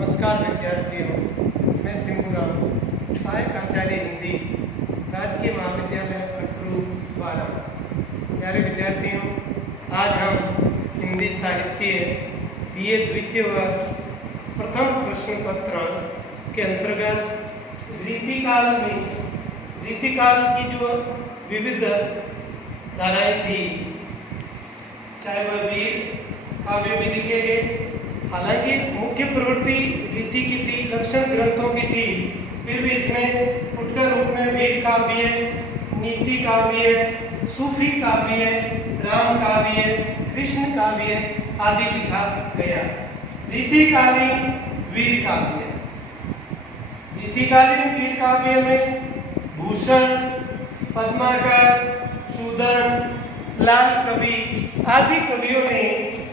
नमस्कार विद्यार्थियों, मैं सिंहूराम, सहायक आचार्य हिंदी, राजकीय महाविद्यालय पटरू द्वारा। प्यारे विद्यार्थियों, आज हम हिंदी साहित्य BA द्वितीय वर्ष प्रथम प्रश्न पत्र के अंतर्गत रीतिकाल की जो विविध धाराएं थी, चाहे वह वीर काव्य भी लिखे गए। हालांकि मुख्य प्रवृत्ति रीति की थी, लक्षण ग्रंथों की थी, फिर भी इसमें फुटकर रूप में वीर काव्य, नीति काव्य, सूफी काव्य, राम काव्य, कृष्ण काव्य आदि लिखा गया। रीतिकालीन वीर काव्य, रीतिकालीन वीर काव्य में भूषण, पद्माकर, शूदन, लाल कवि आदि कवियों ने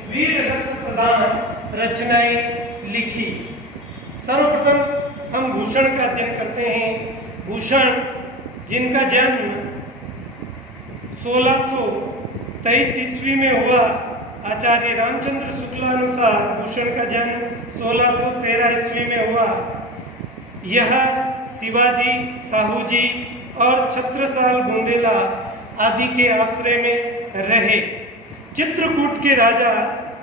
वीर रस प्रधान रचनाएं लिखी। सर्वप्रथम हम भूषण का अध्ययन करते हैं। भूषण, जिनका जन्म 1623 ईस्वी में हुआ, आचार्य रामचंद्र शुक्लानुसार भूषण का जन्म 1613 ईस्वी में हुआ। यह शिवाजी, साहूजी और छत्रसाल बुंदेला आदि के आश्रय में रहे। चित्रकूट के राजा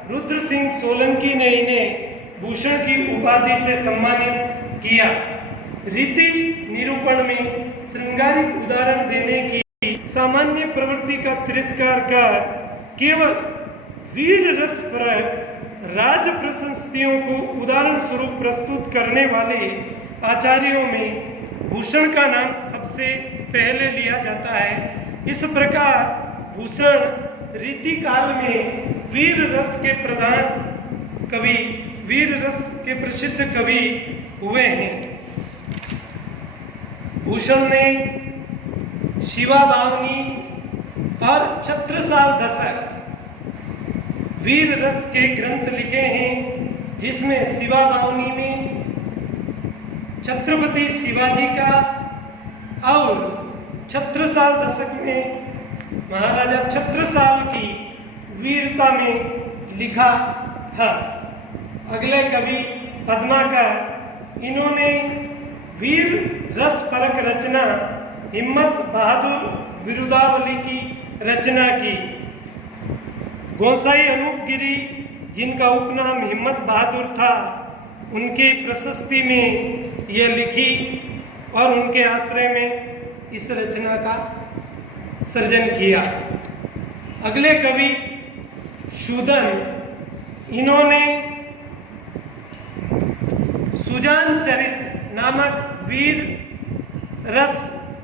रुद्र सिंह सोलंकी ने इन्हें भूषण की उपाधि से सम्मानित किया। रीति निरूपण में श्रृंगारिक उदाहरण देने की सामान्य प्रवृत्ति का तिरस्कार कर केवल वीर रस परक राज प्रशस्तियों को उदाहरण स्वरूप प्रस्तुत करने वाले आचार्यों में भूषण का नाम सबसे पहले लिया जाता है। इस प्रकार भूषण रीतिकाल में वीर रस के प्रधान कवि, वीर रस के प्रसिद्ध कवि हुए हैं। भूषण ने शिवा बावनी और छत्रसाल दशक वीर रस के ग्रंथ लिखे हैं, जिसमें शिवा बावनी में छत्रपति शिवाजी का और छत्रसाल दशक में महाराजा छत्रसाल की वीरता में लिखा है। अगले कवि पद्माकर, इन्होंने वीर रस परक रचना हिम्मत बहादुर विरुदावली की रचना की। गोसाई अनूप गिरी, जिनका उपनाम हिम्मत बहादुर था, उनकी प्रशस्ति में यह लिखी और उनके आश्रय में इस रचना का सर्जन किया। अगले कवि शूदन, इन्होंने सुजान चरित नामक वीर रस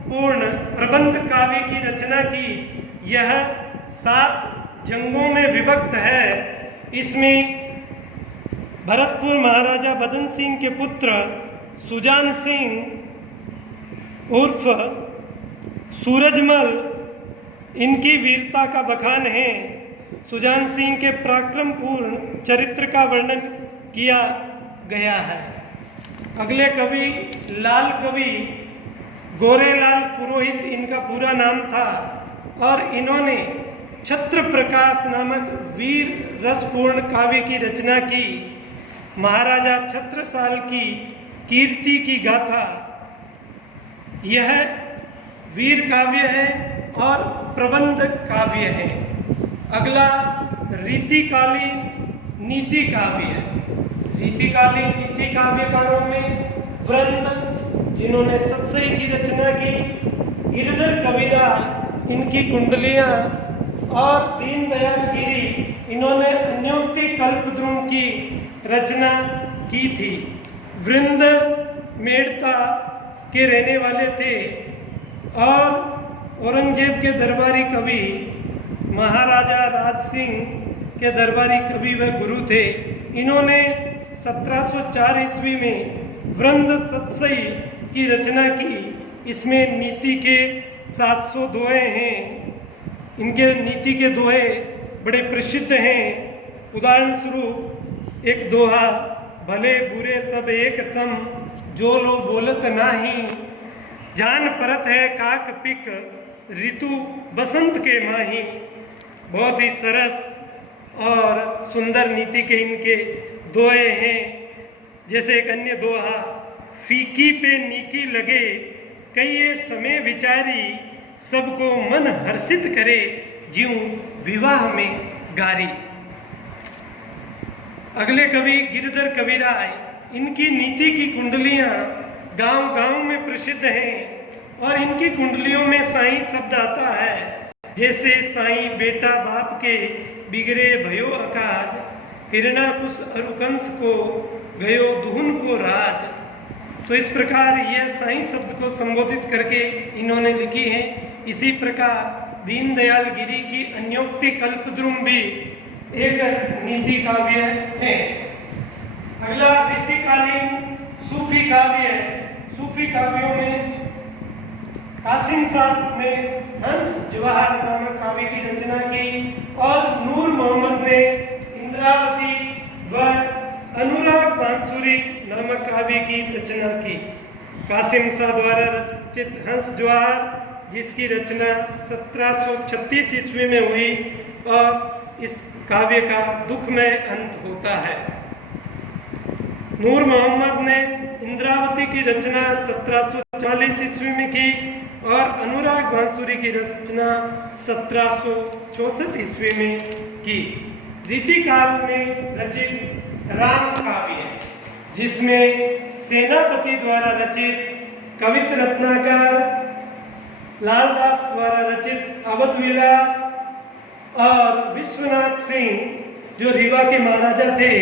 पूर्ण प्रबंध काव्य की रचना की। यह 7 जंगों में विभक्त है। इसमें भरतपुर महाराजा बदन सिंह के पुत्र सुजान सिंह उर्फ सूरजमल, इनकी वीरता का बखान है। सुजान सिंह के पराक्रमपूर्ण चरित्र का वर्णन किया गया है। अगले कवि लाल कवि गोरेलाल पुरोहित इनका पूरा नाम था और इन्होंने छत्र प्रकाश नामक वीर रसपूर्ण काव्य की रचना की। महाराजा छत्रसाल की कीर्ति की गाथा यह वीर काव्य है और प्रबंध काव्य है। अगला रीतिकालीन नीति काव्य है। रीतिकालीन नीति काव्यकारों में वृंद, जिन्होंने सतसई की रचना की, गिरधर कविरा, इनकी कुंडलियां, और दीनदयाल गिरी, इन्होंने अन्योक्ति कल्पद्रुम की रचना की थी। वृंद मेड़ता के रहने वाले थे और औरंगजेब के दरबारी कवि महाराजा राज सिंह के दरबारी कवि व गुरु थे। इन्होंने 1704 ईस्वी में वृंद सतसई की रचना की। इसमें नीति के 700 दोहे हैं। इनके नीति के दोहे बड़े प्रसिद्ध हैं। उदाहरण स्वरूप एक दोहा, भले बुरे सब एक सम, जो लो बोलत नाही, जान परत है काक पिक, ऋतु बसंत के माही। बहुत ही सरस और सुंदर नीति के इनके दोहे हैं। जैसे एक अन्य दोहा, फीकी पे नीकी लगे कई समय विचारी, सबको मन हर्षित करे ज्यों विवाह में गारी। अगले कवि गिरधर कविराय, इनकी नीति की कुंडलियां गांव-गांव में प्रसिद्ध हैं और इनकी कुंडलियों में साईं शब्द आता है। जैसे साईं बेटा बाप के बिगड़े भयो अकाज, हिरणाकुश अरुकंस को गयो दुहुन को राज। तो इस प्रकार यह साईं शब्द को संबोधित करके इन्होंने लिखी है। इसी प्रकार दीनदयाल गिरी की अन्योक्ति कल्पद्रुम भी एक नीति काव्य है। अगला रीतिकालीन सूफी काव्य है। सूफी काव्यों में कासिम साहब ने हंस जवाहर नामक काव्य की रचना की और नूर मोहम्मद ने इंद्रावती व अनुराग बांसुरी नामक काव्य की रचना की। कासिम शाह द्वारा रचित हंस जवाहर, जिसकी रचना 1736 ईस्वी में हुई और इस काव्य का दुखमय अंत होता है। नूर मोहम्मद ने इंद्रावती की रचना 1744 ईस्वी में की और अनुराग बांसुरी की रचना 1764 ईस्वी में की। रीतिकाल में रचित राम काव्य, जिसमें सेनापति द्वारा रचित कवित रत्नाकर, लालदास द्वारा रचित अवध विलास और विश्वनाथ सिंह जो रीवा के महाराजा थे,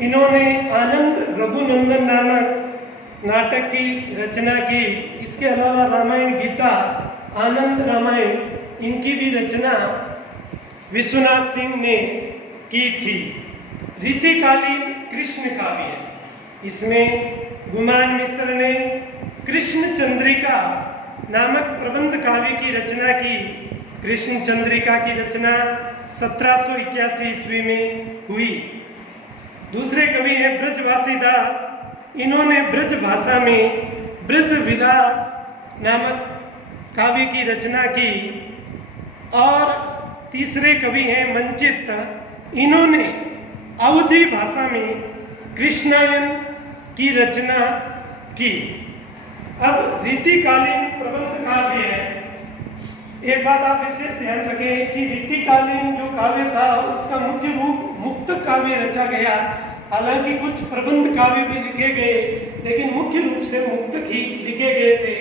इन्होंने आनंद रघुनंदन नामक नाटक की रचना की। इसके अलावा रामायण गीता, आनंद रामायण, इनकी भी रचना विश्वनाथ सिंह ने की थी। रीतिकालीन कृष्ण काव्य, इसमें गुमान मिश्र ने कृष्ण चंद्रिका नामक प्रबंध काव्य की रचना की। कृष्ण चंद्रिका की रचना 1781 ईस्वी में हुई। दूसरे कवि हैं ब्रजवासी दास, इन्होंने ब्रज भाषा में ब्रज विलास नामक काव्य की रचना की। और तीसरे कवि हैं मंचित, इन्होंने अवधी भाषा में कृष्णायन की रचना की। अब रीतिकालीन प्रबंध काव्य है। एक बात आप विशेष ध्यान रखें कि रीतिकालीन जो काव्य था उसका मुख्य रूप मुक्त काव्य रचा गया। हालांकि कुछ प्रबंध काव्य भी लिखे गए, लेकिन मुख्य रूप से मुक्त ही लिखे गए थे।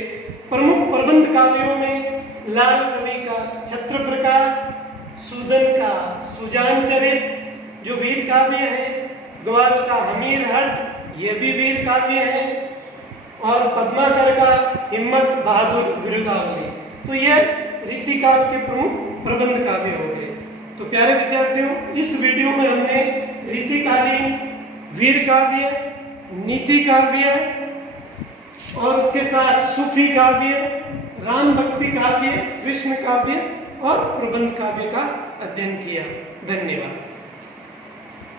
प्रमुख प्रबंध काव्यों में लाल कवि का छत्र प्रकाश, सूदन का सुजान चरित जो वीर काव्य है, ग्वाल का हमीर हट, यह भी वीर काव्य है, और पद्माकर का हिम्मत बहादुर वीरकाव्य। तो यह रीतिकाल के प्रमुख प्रबंध काव्य हो गए। तो प्यारे विद्यार्थियों, इस वीडियो में हमने रीतिकालीन वीर काव्य, नीति काव्य और उसके साथ सूफी काव्य, राम भक्ति काव्य, कृष्ण काव्य और प्रबंध काव्य का अध्ययन किया। धन्यवाद।